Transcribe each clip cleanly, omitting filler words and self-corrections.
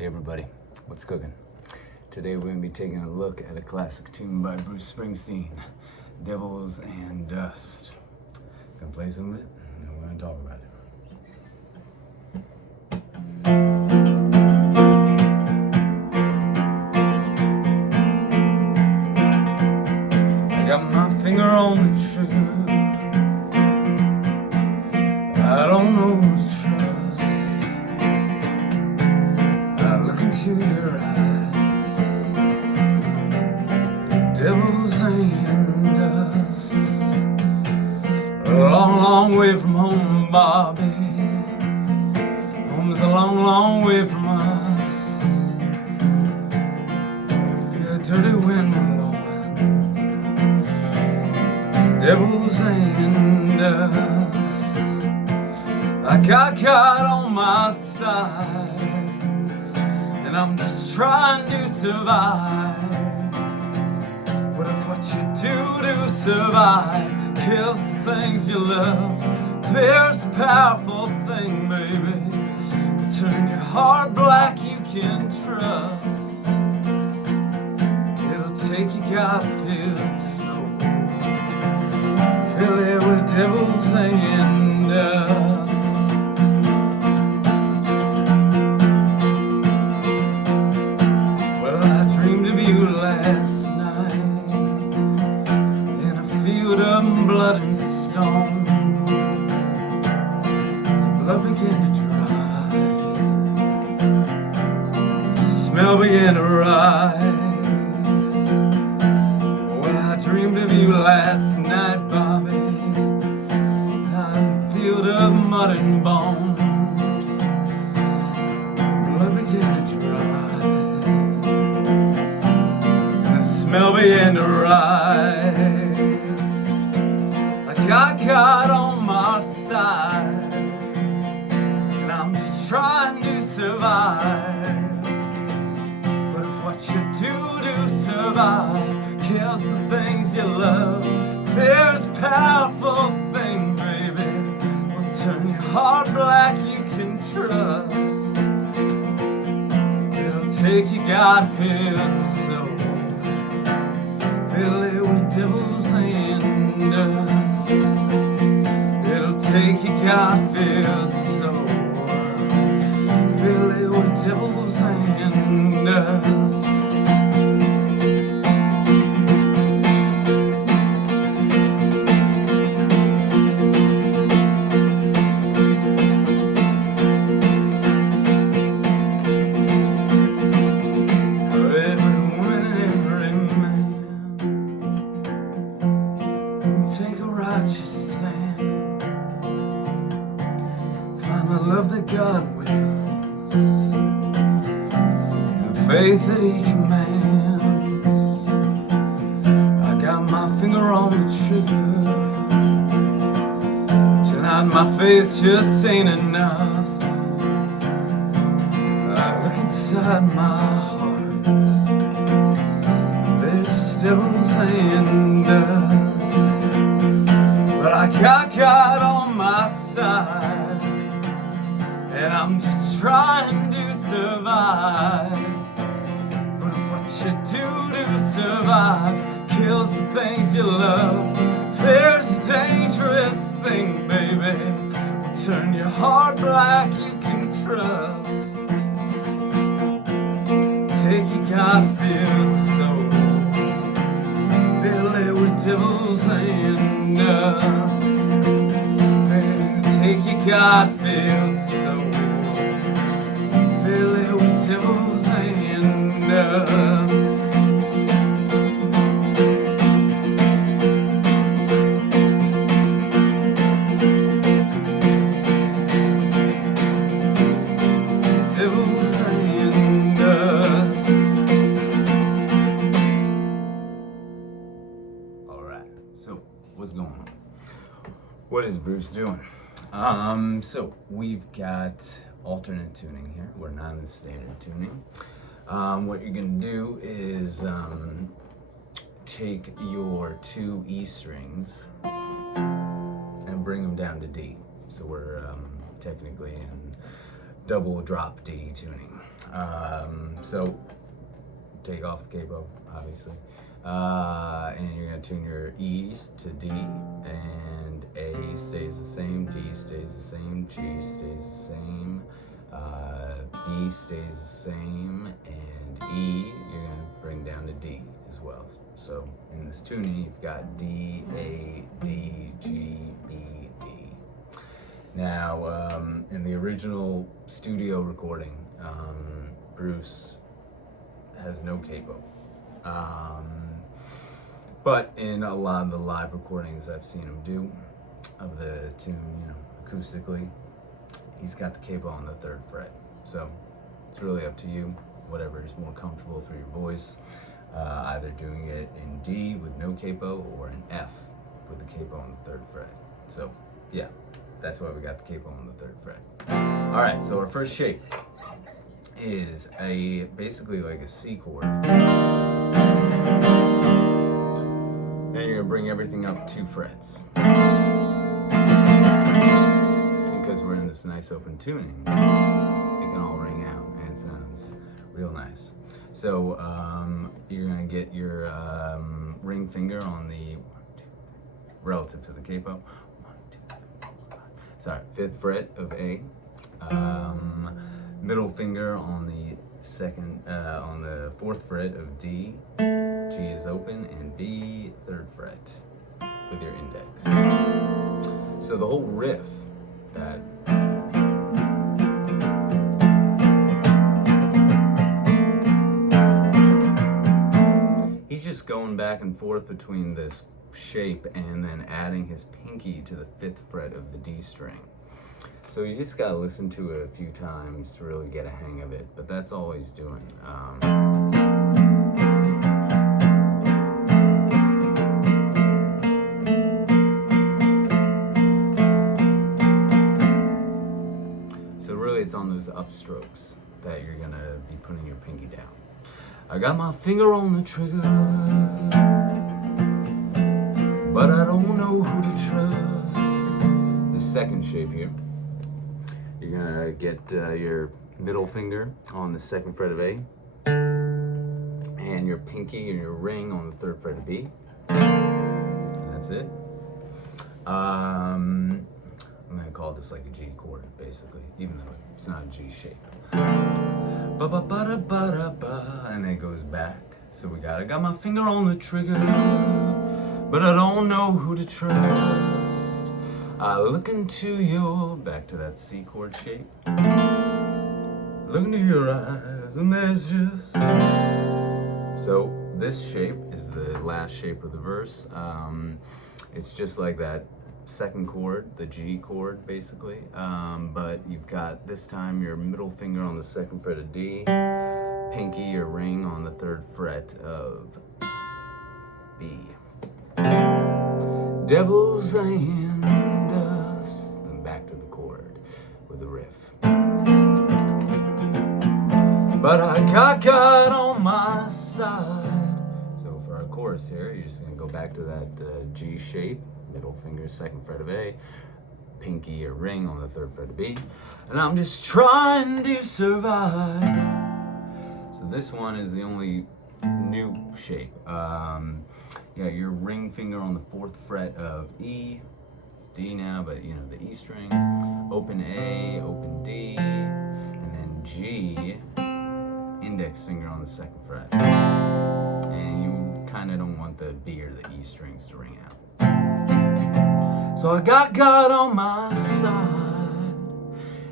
Hey everybody, what's cooking? Today we're going to be taking a look at a classic tune by Bruce Springsteen, Devils and Dust. Gonna play some of it and we're going to talk about it. I got my finger on the trigger, I don't know who to trust. I look into your eyes, the devil's and dust. A long, long way from home, Bobby. Home's a long, long way from us. I feel a dirty wind blowing, devil's and dust. I got God on my side, and I'm just trying to survive. What if what you do to survive kills the things you love? Fear's a powerful thing, baby. Will turn your heart black, you can trust. It'll take your God-filled soul, fill it with devils and dust. Well, I dreamed of you last night in a field of blood and stone. Blood began to dry, the smell began to rise. Well, I dreamed of you last night, Bobby, in a field of mud and bone. Blood began to dry, the smell began to rise. I got God on my side, and I'm just trying to survive. But if what you do to survive kills the things you love, fear's a powerful thing, baby. Will turn your heart black, you can trust. It'll take your God-filled soul, fill it with devils and dust. It'll take your God-filled soul, fill it with devils and dust. Take a righteous stand, find the love that God wills, and faith that He commands. I got my finger on the trigger, tonight my faith just ain't enough. I look inside my heart, there's devils and dust. But I got God on my side, and I'm just trying to survive. But if what you do to survive kills the things you love, fear's a dangerous thing, baby. Will turn your heart black, you can trust. Take your God-filled soul, fill it with devils and dust. Take your God-filled soul, fill it with devils and dust. Devils and dust. Alright, so what's going on? What is Bruce doing? So we've got alternate tuning here. We're not in standard tuning. What you're gonna do is take your two E strings and bring them down to D. So we're technically in double drop D tuning. So take off the capo, obviously. And you're gonna tune your E's to D, and A stays the same, D stays the same, G stays the same, B stays the same, and E you're gonna bring down to D as well. So in this tuning, you've got D, A, D, G, B, D. Now, in the original studio recording, Bruce has no capo. But in a lot of the live recordings I've seen him do of the tune, acoustically, he's got the capo on the 3rd fret. So it's really up to you, whatever is more comfortable for your voice. Either doing it in D with no capo or in F with the capo on the 3rd fret. So yeah, that's why we got the capo on the 3rd fret. All right, so our first shape is basically like a C chord. And you're gonna bring everything up 2 frets. Because we're in this nice open tuning, it can all ring out and it sounds real nice. So you're gonna get your ring finger on the relative to the capo. 5th fret of A. Middle finger on the on the 4th fret of D. G is open, and B, 3rd fret with your index. So the whole riff that he's just going back and forth between this shape and then adding his pinky to the 5th fret of the D string. So you just gotta listen to it a few times to really get a hang of it, but that's all he's doing. So really it's on those upstrokes that you're gonna be putting your pinky down. I got my finger on the trigger, but I don't know who to trust. The 2nd shape here. You're gonna get your middle finger on the 2nd fret of A, and your pinky and your ring on the 3rd fret of B. And that's it. I'm gonna call this like a G chord, basically, even though it's not a G shape. Ba ba ba da ba da ba, and then it goes back. So I got my finger on the trigger, but I don't know who to trust. I look into your, back to that C chord shape. Look into your eyes and there's just, so this shape is the last shape of the verse. It's just like that 2nd chord, the G chord basically. But you've got this time your middle finger on the 2nd fret of D, pinky or ring on the 3rd fret of B. Devils and dust, then back to the chord with the riff. But I got God on my side. So for our chorus here, you're just gonna go back to that G shape, middle finger, 2nd fret of A, pinky or ring on the 3rd fret of B, and I'm just trying to survive. So this one is the only new shape. You got your ring finger on the 4th fret of E. It's D now, but the E string. Open A, open D, and then G. Index finger on the 2nd fret. And you kind of don't want the B or the E strings to ring out. So I got God on my side,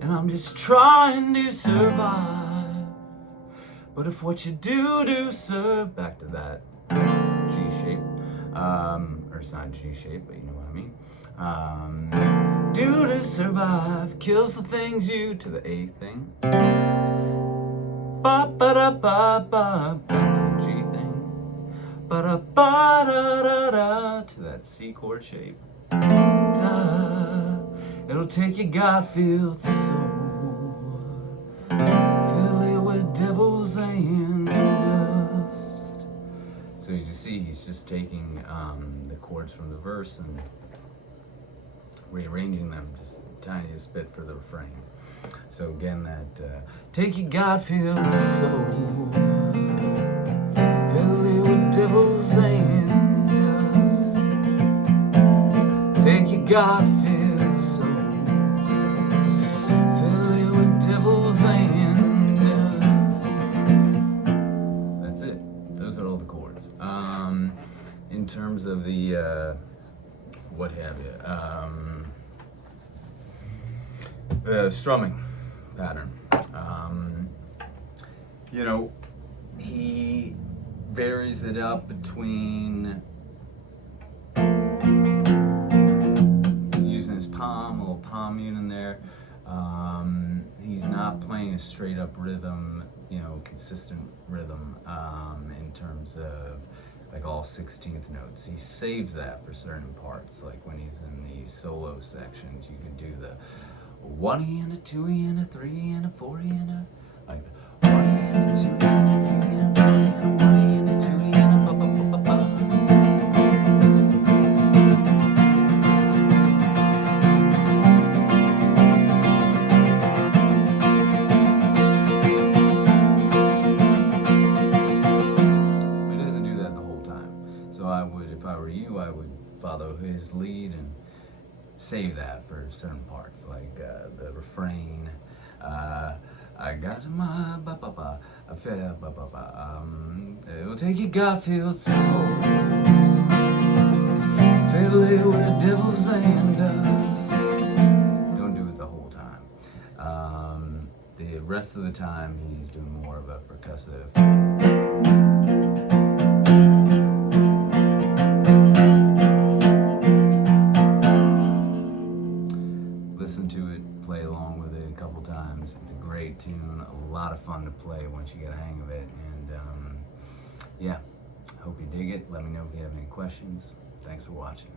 and I'm just trying to survive. But if what you do serve, back to that G shape, or it's not G shape, but you know what I mean. Do to survive kills the things you, to the A thing. Ba ba da ba ba, back to the G thing. Ba da ba da da da, to that C chord shape. Da, it'll take your God-filled soul, fill it with devils and dust. So as you see, he's just taking the chords from the verse and rearranging them just the tiniest bit for the refrain. So again, that take your God-filled soul, fill it with devil's angels. Take your God-filled soul, fill it with devil's angels. That's it. Those are all the chords. In terms of the what have you, the strumming pattern. You know, he varies it up between using his palm, a little palm unit in there. He's not playing a straight up rhythm, you know, consistent rhythm in terms of like all 16th notes. He saves that for certain parts, like when he's in the solo sections, you can do the 1E and a 2E and a 3E and a 4E and a, like the 1E and a 2E and a 3E and a 4E and a 1E and a 2E and a ba ba ba ba ba. But he doesn't do that the whole time. So I would, if I were you, I would follow his lead and save that for certain parts, like the refrain. I got my ba ba ba, I feel ba ba ba. It will take your God-filled soul, fill it with the devil's and dust. Don't do it the whole time. The rest of the time, he's doing more of a percussive. Listen to it, play along with it a couple times. It's a great tune, a lot of fun to play once you get a hang of it. And yeah, hope you dig it. Let me know if you have any questions. Thanks for watching.